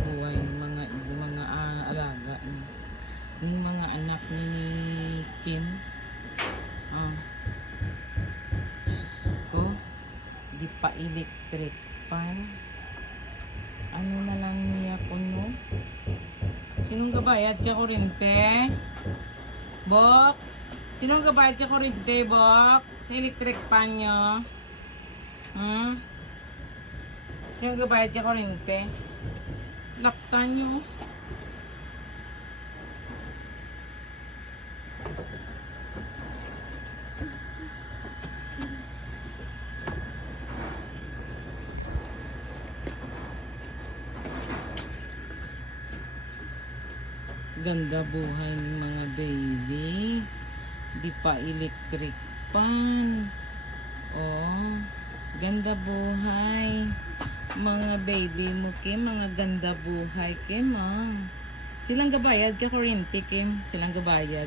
buhay ng mga alaga ni yung mga anak ni Kim. Oh. Diyos ko, di pa electric pan. Ano na lang niya kuno? Sinong gabayad ka kuryente? Bok? Sinong gabayad ka kuryente, Bok? Sa electric pan nyo? Sinong gabayad ka kuryente? Laktan nyo. Ganda buhay ng mga baby. Di pa electric pan. Oh, ganda buhay. Mga baby mo, Kim. Mga ganda buhay, Kim. Silang gabayad ka kuryente, Kim. Silang gabayad.